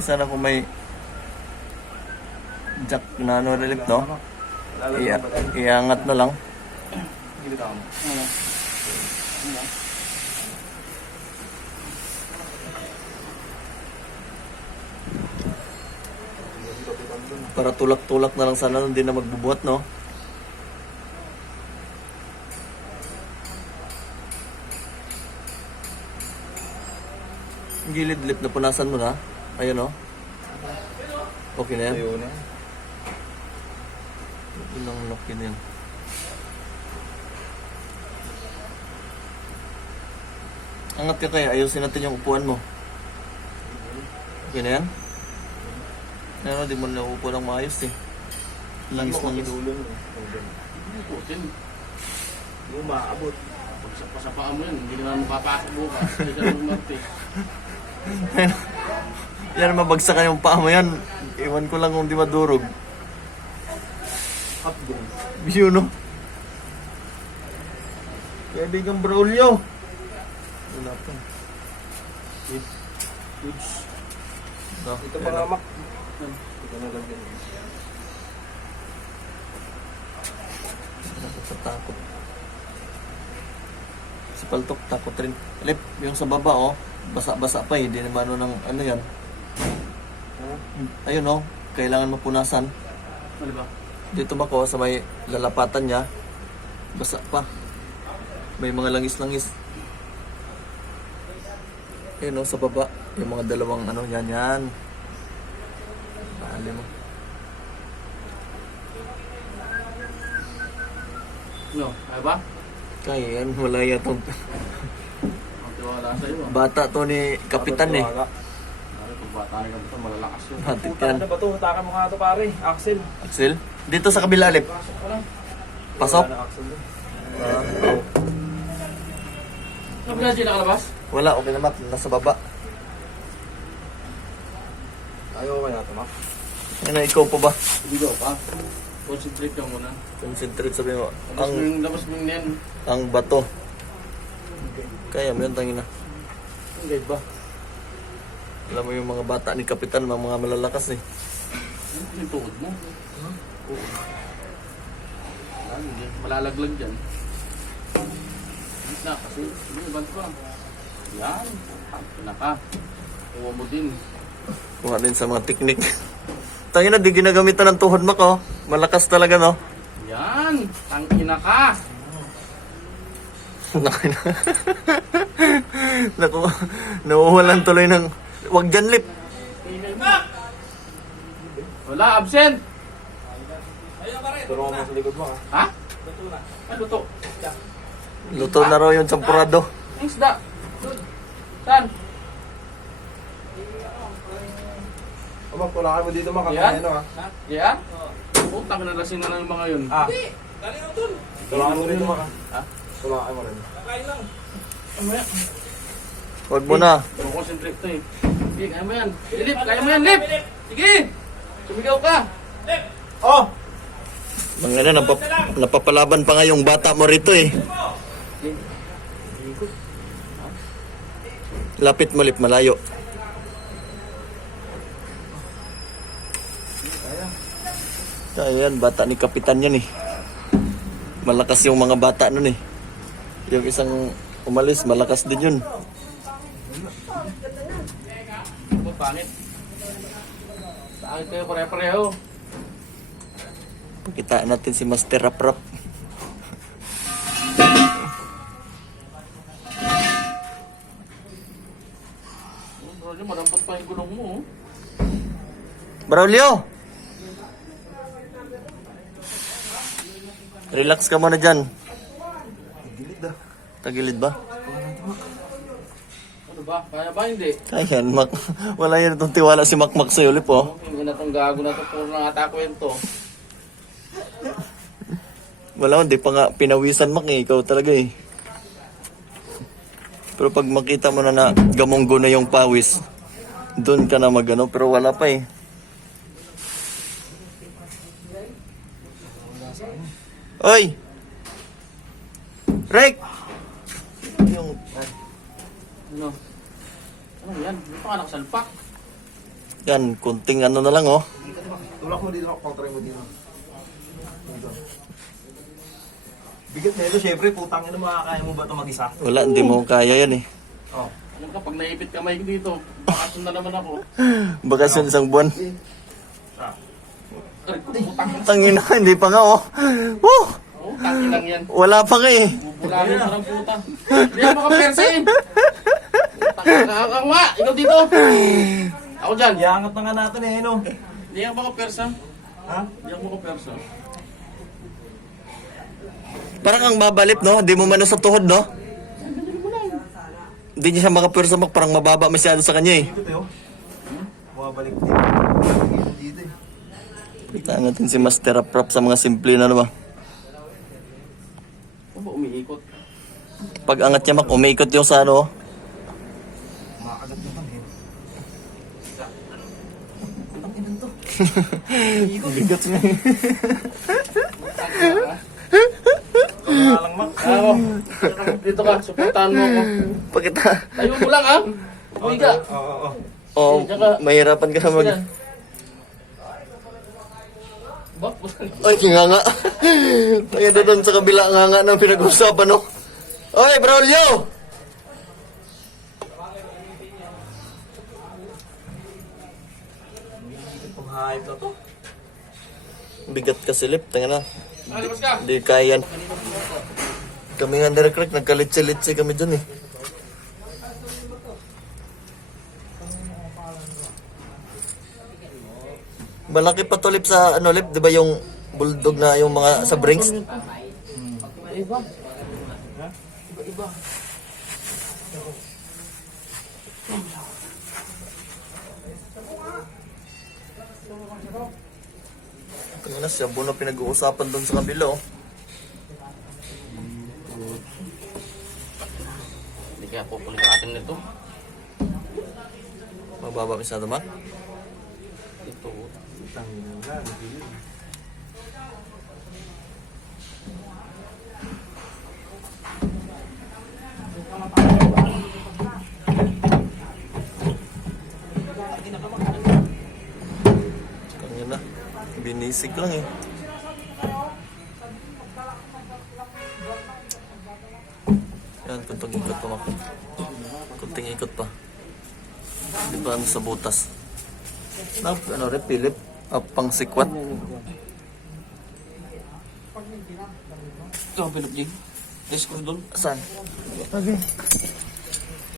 Sana kung may jack na ano relief, no? Iangat na lang. Para tulak-tulak na lang sana, hindi na magbubuhat, no? Gilid lip na punasan mo na. Ayun, no? Okay na yan? Ayun na. Ilang lock yun yan. Angat ka kaya, ayusin natin yung upuan mo. Okay na yan? Ano, di mo na upo ng maayos eh. Langis ng Dulo mo. Putin. Hindi mo maabot. Pasapaan mo yan, hindi na mapapasok bukas. Hindi ka naman marte. Yan, mabagsakan yung paa mo yan. Iwan ko lang kung di madurog. Hotdog. Yun, no? Kaibigan Braulio. Wala pa. Goods. No, Ito mga mak. Ito na lang din. Takot. Si Paltok takot rin. Lip, yung sa baba, oh. Basa-basa pa eh. Di naman ano ng ano yan. Ayun, oh. Kailangan mapunasan. Ano ba? Dito ba ko sa may lalapatan niya. Basa pa. May mga langis-langis. Ayun, oh, sa baba. Yung mga dalawang ano, yan. Mahali mo. No, ay ba? Kaya yan, wala yatong Ang tiwala sa'yo ah. bata to ni Kapitan eh. Ay, kung bata na ganito, malalakas yun. Hatik Puta yan. na ba ito? Hutakan mo nga ito pare. Axel. Axel, dito sa kabila, Lip. Pasok ka lang. Pasok. Wala na Axel doon. Ano ba dyan nakalabas? Wala, okay naman. Nasa baba. Ayaw ko kaya ito mak. Ano, ikaw pa ba? Hindi daw pa. Concentrate ka muna. Concentrate, sabi mo. Labas mo yung nen. Ang bato. Kaya mo yun, tangina. Ang guide ba? Alam mo yung mga bata ni Kapitan, mga malalakas eh. Ano yung tuhod mo? Oo. Hindi, malalaglag dyan. Na, kasi, hindi, banto ka. Yan. Pinaka. Kuha mo din. Kuha din sa mga teknik. Tangina, di ginagamitan ng tuhod mak, oh. Malakas talaga, no? Yan. Tangina ka. Naku, nawawalan tuloy ng... Wag dyan, Lip. Wala, absent. Tulungan mo sa likod mo ha. Ha? Ano to? Luto na raw yung champurado. Ang isda. Doon. Saan? Mak, tulungan mo dito mak. Yan? Ano ha? Yan? Utang na lasing na lang yung mga yun. Ah. Tulungan mo dito mak ha. Ha? Tulungan mo rin. Ano yan? Wag mo na. Pero concentrate to eh. Sige, kaya mo yan. Lip, kaya mo yan, Lip. Sige. Sumigaw ka. Oh! Mga na, napapalaban pa nga yung bata mo rito eh. Lapit mo, Lip, malayo. Kaya yan, bata ni Kapitan yan eh. Malakas yung mga bata nun eh. Yung isang umalis, malakas din yun. Ano, pangit. Pangit kayo, pare-pareho. Pakitaan natin si Master Rap Rap. Bro, madampot pa yung gulong mo. Oh. Braulio! Relax ka muna dyan. Gilid ah. Tagilid ba? Ano ba? Kaya ba hindi? Kaya yan, Mac. Wala yan itong tiwala si Mac Mac sa'yo, Lip, oh. Hindi na itong gago na ito. Puro na ata kwento. Wala, hindi pa nga pinawisan, Mac, eh. Ikaw talaga, eh. Pero pag makita mo na gamonggo na yung pawis, doon ka na magano, pero wala pa, eh. Oy! Rek! Yung... Ano? Ano yan? Hindi pa ka nakasalpak. Yan, kunting ano na lang oh. Tulak mo dito, counterin mo dito. Dito. Bigat na ito, syempre, putang ina, makakaya mo ba ito mag-isa? Wala, hindi mo kaya yan eh. Oh. Alam ka, pag naipit kamay ko dito, bakasyon na naman ako. Bakasyon isang buwan. Aray, putang. Tangina, hindi pa nga oh. Oh, Oh, taki lang yan. wala pa nga eh. Bubulangin sa ng puta. Hindi ako makapersa eh. Nakakangwa, ikaw dito. Ako dyan. Iangat na nga natin eh, no? Hindi ako makapersa. Ha? Hindi ako makapersa. Parang ang babalip no, hindi mo mano sa tuhod no. Hindi niya siya makapwersa mak, parang mababa masyado sa kanya eh. Dito tayo. Bumabalik dito. Dito eh. Kita natin si Master Prop sa mga simple na naman. Ano ba umiikot? Pag angat niya mak, umiikot yung sa ano. Makagat naman eh. Bigat niya. Kaya lang, Mak. Ako, dito ka, supportahan mo ako. Pagkita. Tayo mo lang ah. Uy ka. Oo. Oh, mahirapan ka na mag... Bak, Ay, nga. Kaya doon sa kabila nga ng pinag-usapan no. Oy, Braulio! Pang-hype na to. Bigat ka silip, tanga na. Alabas ka. Hindi kaya. Kami nga direct rek, nagkalitsi-litsi kami dun eh. Malaki pa to lip sa ano lip, 'di ba yung bulldog na yung mga sa Brinks? Iba. Iba. Kaya na siya, buno pinag-uusapan doon sa kabila oh. Hindi kaya pupulitin nito. Mababa masyado man. Ito. Kanya na, binisig lang eh. Yan, kunting ikot pa mak. Kunting ikot pa. Di ba ano sa butas? Ano rin, Philip? Pang sikwat. Ito ang pinag-jig. Escrow doon. Saan?